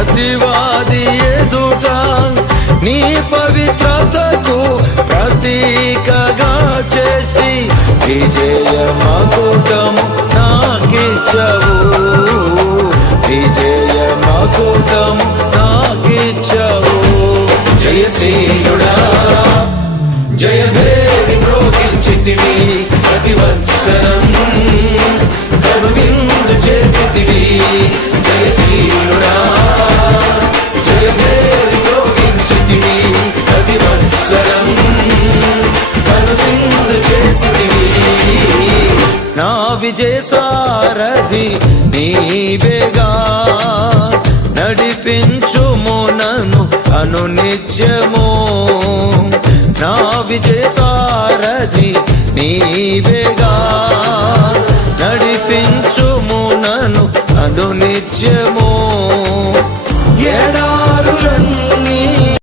ప్రతివాది ఎదుట నీ పవిత్రతకు ప్రతీకగా చేసి విజయ మకుటము నాకిచ్చవు, విజయ మకుటము నాకిచ్చవు. జయశీలుడా జయభేరి మ్రోగించితివి, ప్రతి వత్సరం కనువిందు చేసితివి. జయశీలుడా జయభేరి మ్రోగించితివి, ప్రతి వత్సరం కనువిందు చేసితివి. నా విజయ సారథి నీవేగా, నడిపించుము నన్ను అనునిత్యము. నా విజయ సారథి నీవేగా, నడిపించుము నన్ను అనునిత్యము.